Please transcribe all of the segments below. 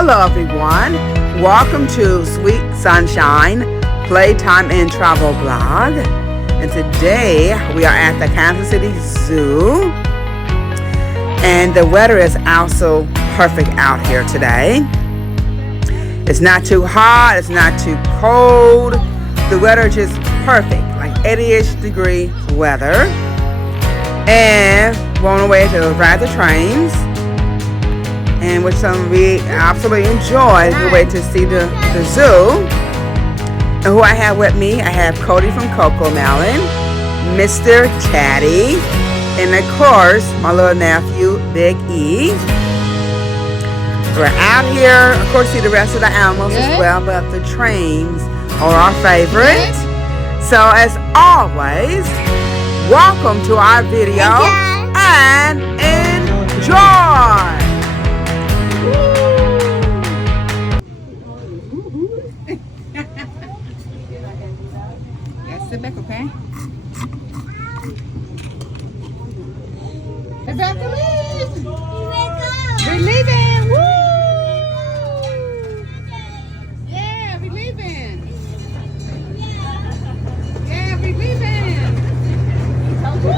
Hello everyone, welcome to Sweet Sunshine Playtime and Travel Blog. And today we are at the Kansas City Zoo. And the weather is also perfect out here today. It's not too hot, it's not too cold. The weather is just perfect, like 80-ish degree weather. And we're on the way to ride the trains, and which some we absolutely enjoy. We wait to see the zoo. And who I have with me, I have Cody from Coco Melon, Mr. Caddy, and of course my little nephew Big E. We're out here, of course, see the rest of the animals as well, but the trains are our favorite. So as always, welcome to our video and enjoy. Sit back, okay? We're about to leave. We're leaving. Woo! Yeah, we're leaving. Yeah, we're leaving. Woo!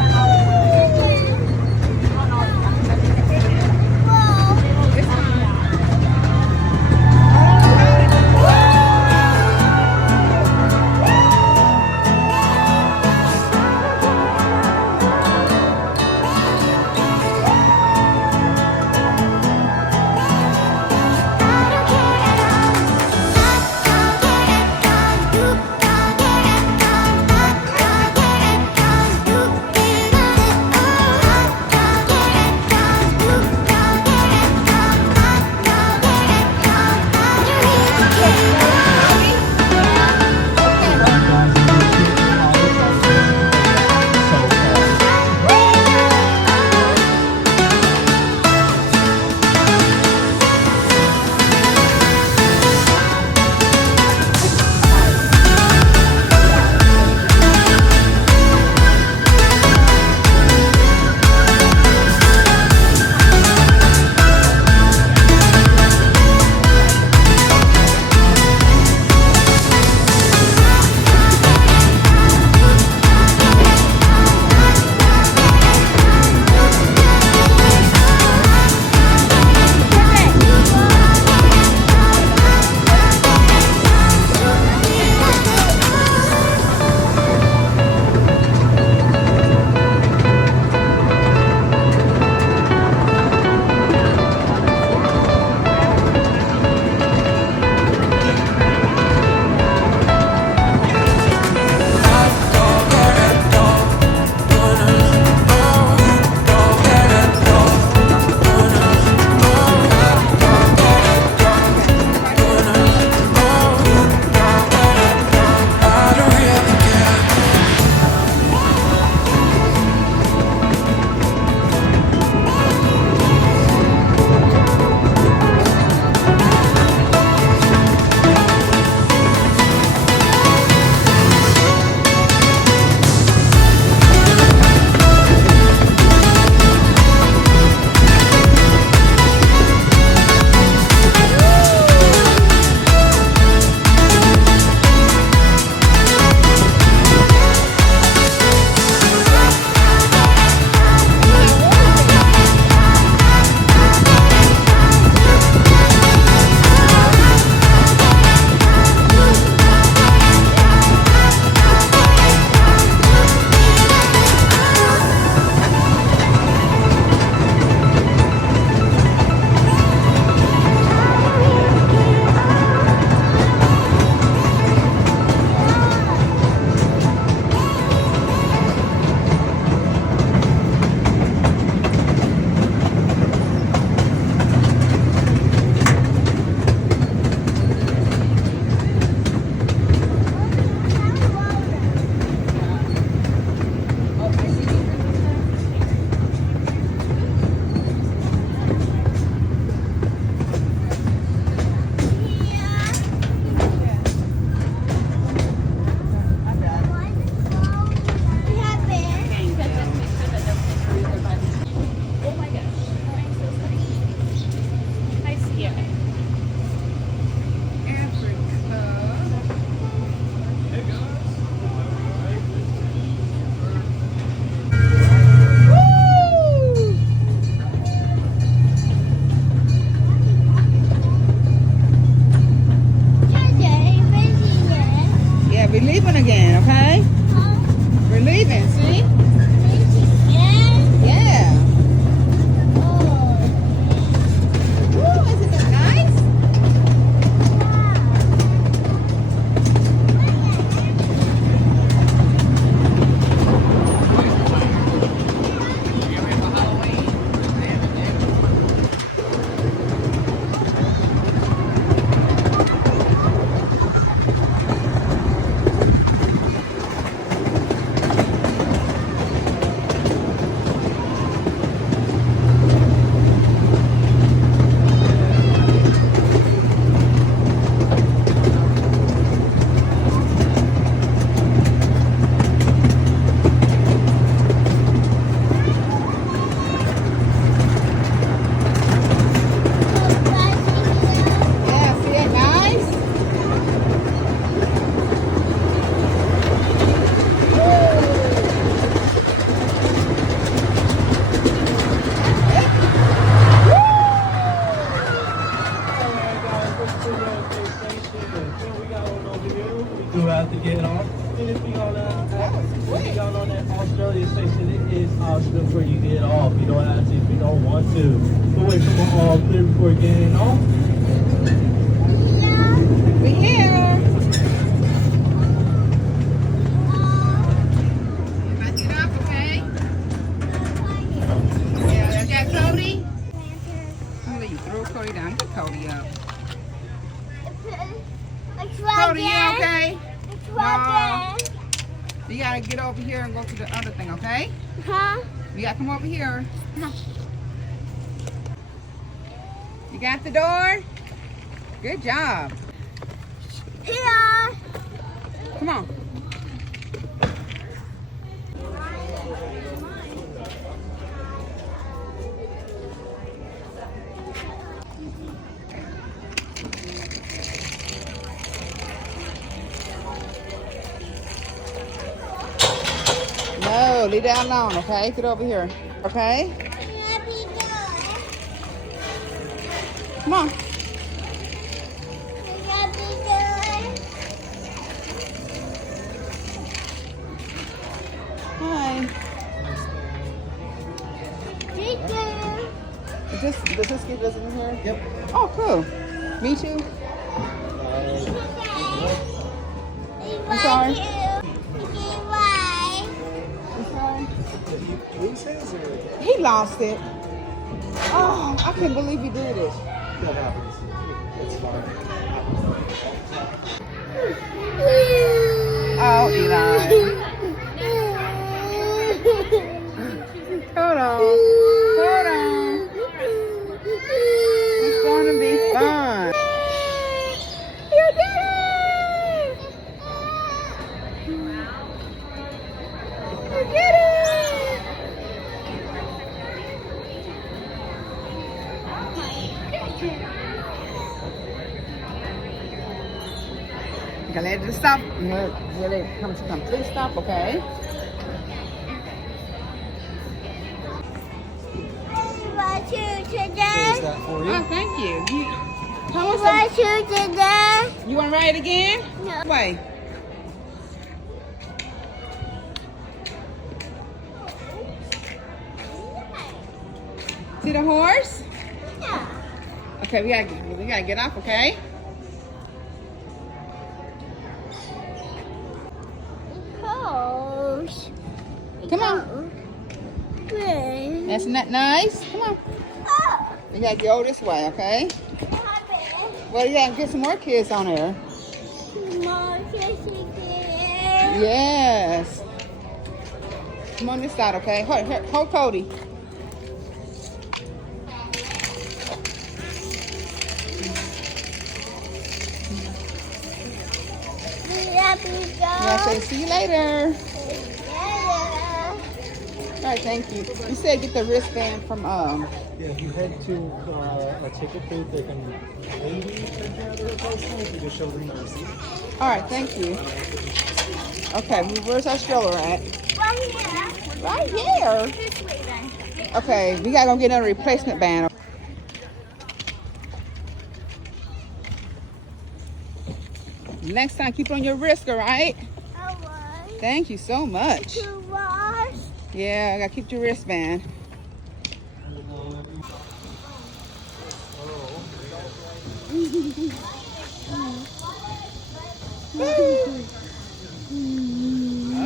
get off. Anything on that Australia station, it is optional for you to get off. You don't have to if you don't want to. But wait for all clear before getting off. We here. Let's get up, okay? Yeah, is that Cody? I'm gonna let you throw Cody down. Get Cody up. Cody, you okay? No. You gotta get over here and go to the other thing, okay? Huh? You gotta come over here. Come on. You got the door? Good job. Here. Come on. No, leave that alone, okay? Get over here, okay? Come on. Hi. Does this get this in here? Yep. Oh, cool. Me too. I'm sorry. He lost it. Oh, I can't believe you did it. That happens. It's fine. Oh, Eli. Hold on. Hold on. It's going to be fun. You did it! You did it! You gotta let it stop. Let it come to complete stop, okay? Is that for you? Oh, thank you. You want to ride again? No. Wait. See the horse? Yeah. Okay, we gotta get off, okay? Come on. That's not nice. Come on. We gotta go this way, okay? Well, you gotta get some more kids on there. Yes. Come on this side, okay? Hold Cody. Yeah, say see you later. All right, thank you. You said get the wristband from Yeah, if you head to a ticket booth, they can maybe send you out a replacement if you just show them the receipt. All right, thank you. Okay, where's our stroller at? Right here. Right here. This way then. Okay, we gotta go get another replacement band. Next time, keep it on your wrist, all right? Alright. Thank you so much. To wash. Yeah, I gotta keep your wristband.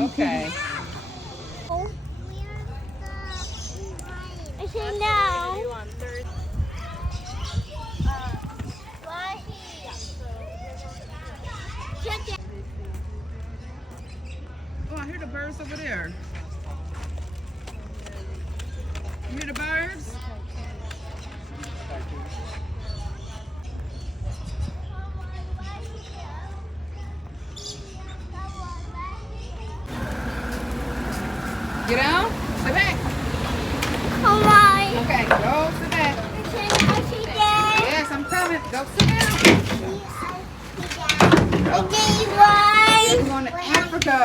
Okay. I say no. Oh, I hear the birds over there. You hear the birds? Get out. Sit back. Alright. Okay, go sit back. Yes, I'm coming. Go sit down. We're going to Africa.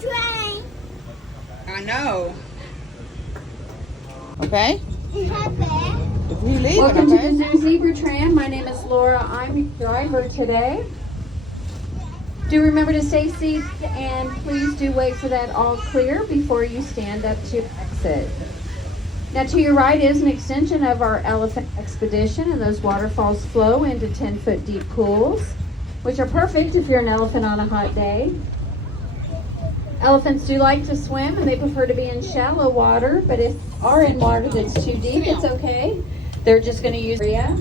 Train. I know. Okay. Happy. We leaving, Welcome to okay? the Zoo Zebra Tram. My name is Laura. I'm your driver today. Do remember to stay seated and please do wait for that all clear before you stand up to exit. Now to your right is an extension of our elephant expedition, and those waterfalls flow into 10-foot deep pools, which are perfect if you're an elephant on a hot day. Elephants do like to swim and they prefer to be in shallow water, but if are in water that's too deep, it's okay. They're just going to use area.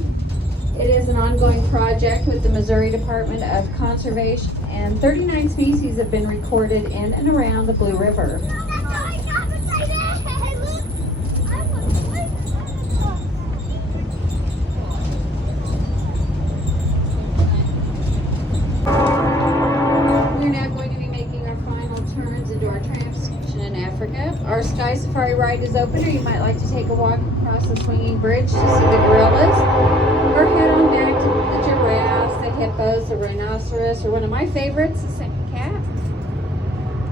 It is an ongoing project with the Missouri Department of Conservation, and 39 species have been recorded in and around the Blue River. We're now going to be making our final turns into our tramp station in Africa. Our Sky Safari ride is open, or you might like to take a walk across the swinging bridge to see the gorillas, or head on back to the giraffes, the hippos, the rhinoceros, or one of my favorites, the sand cat.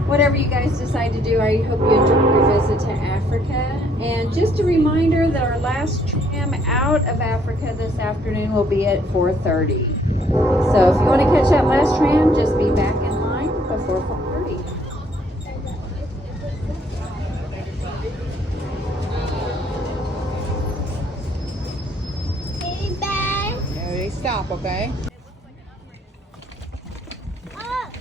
Whatever you guys decide to do, I hope you enjoy your visit to Africa. And just a reminder that our last tram out of Africa this afternoon will be at 4:30. So if you want to catch that last tram, just be back in line before 4:30. Hey, Bye. Yeah, they stop, okay? Oh,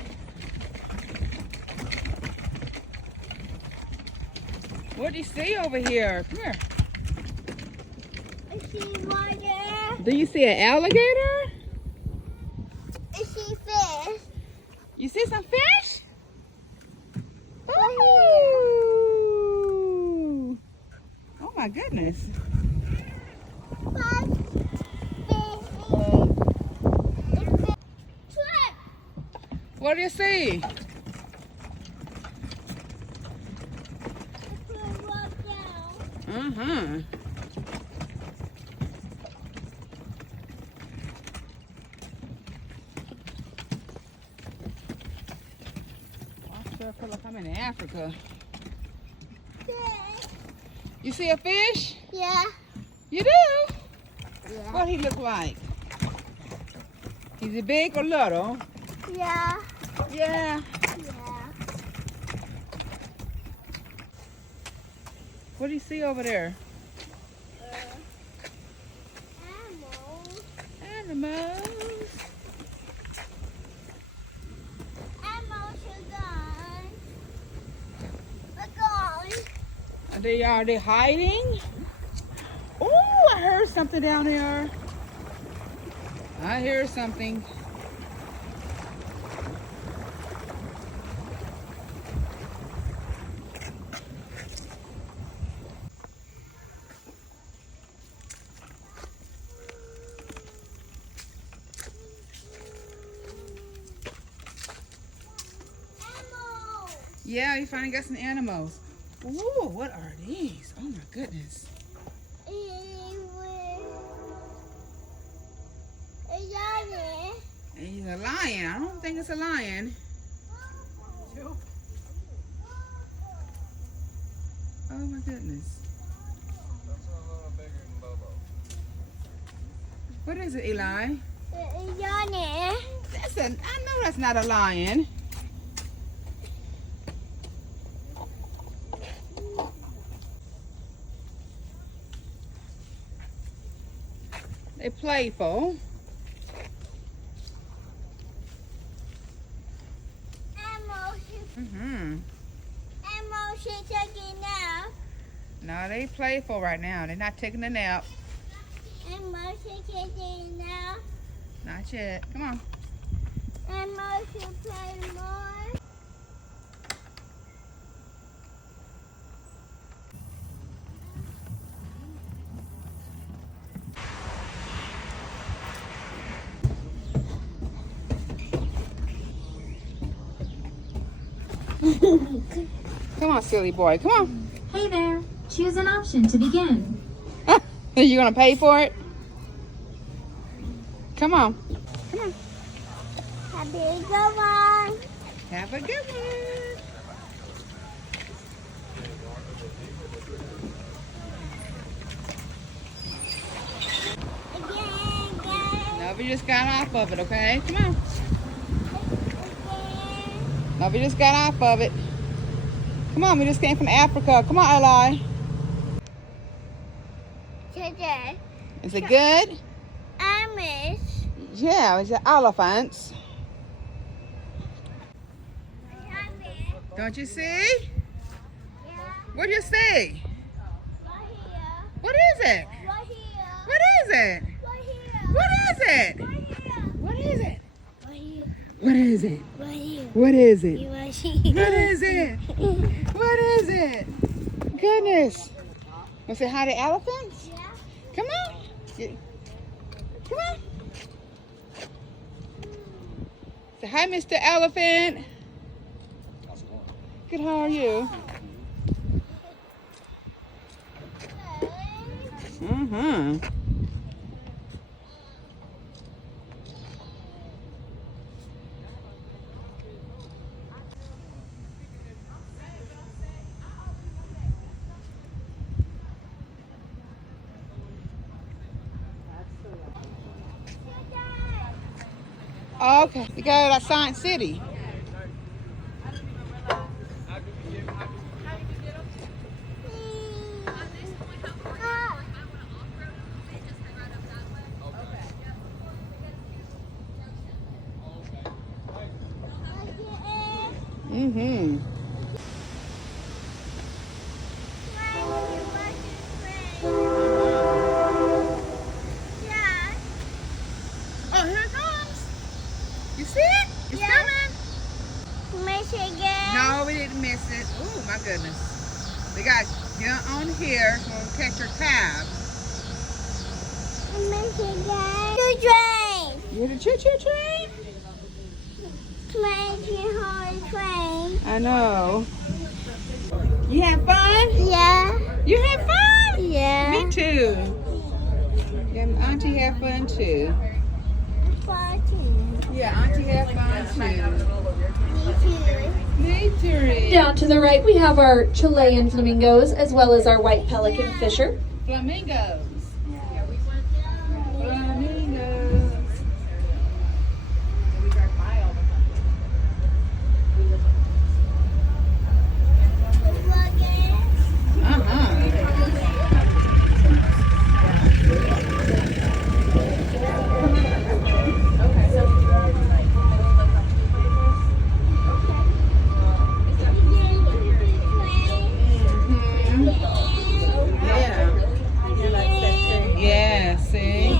What do you see over here? Come here. I see water. Do you see an alligator? I see fish. You see some fish? Ooh. Oh my goodness. But What do you see? Mm-hmm. I sure feel like I'm in Africa. You see a fish? Yeah. You do? Yeah. What he look like? Is he big or little? Yeah. Yeah. Yeah. What do you see over there? Animals. Animals. Animals are gone. We're gone. Are they hiding? Oh, I heard something down there. I hear something. Animals. Yeah, you finally got some animals. Ooh, what are these? Oh my goodness. And he's a lion. I don't think it's a lion. Oh my goodness. What is it, Eli? I know that's not a lion. They're playful. Mm-hmm. No, they playful right now. They're not taking a nap. Not yet. Come on. Play more. Come on, silly boy. Come on. Hey there, choose an option to begin. Are you gonna pay for it? Come on. Come on. Have a good one. Have a good one. you just got off of it, okay? Come on. No, we just got off of it. Come on, we just came from Africa. Come on, Eli. Today, Is it good? I miss. Yeah, it's the elephants. Don't you see? Yeah, What do you see? right here, What is it? right here, What is it? right here, What is it? right here, What is it? right here, What is it? right here. What is it? You are she. What is it? What is it? Goodness. Want to say hi to elephants? Yeah. Come on. Come on. Say hi, Mr. Elephant. Good, how are you? Mm-hmm. Okay, you go to that Science City. Mm-hmm. Oh, here it comes. You see it? It's Yeah. coming. Michigan. No, we didn't miss it. Oh, my goodness. We got get on here so we'll catch your cab. Michigan. Two train. You hit a choo-choo train? Michigan Holy Train. I know. You had fun? Yeah. You had fun? Yeah. Me too. Yeah, Auntie had fun too. 14. Yeah, Auntie had fun too. Me too. Me too. Down to the right, we have our Chilean flamingos as well as our white pelican fisher. Flamingos. Flamingos. Yeah, see?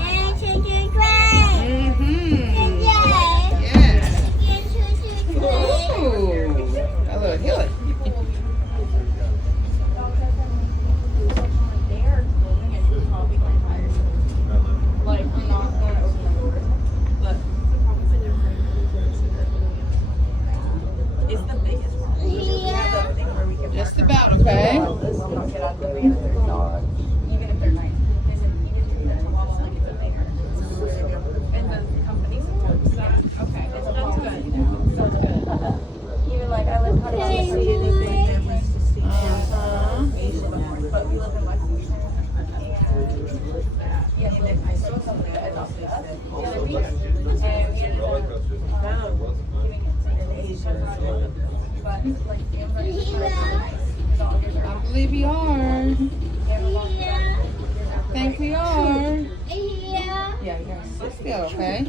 Ooh, a little hill. Just about, okay? I believe we are. Think we are. Yeah, you gotta sit still, okay?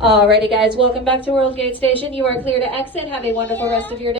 Alrighty guys, welcome back to World Gate Station. You are clear to exit. Have a wonderful rest of your day.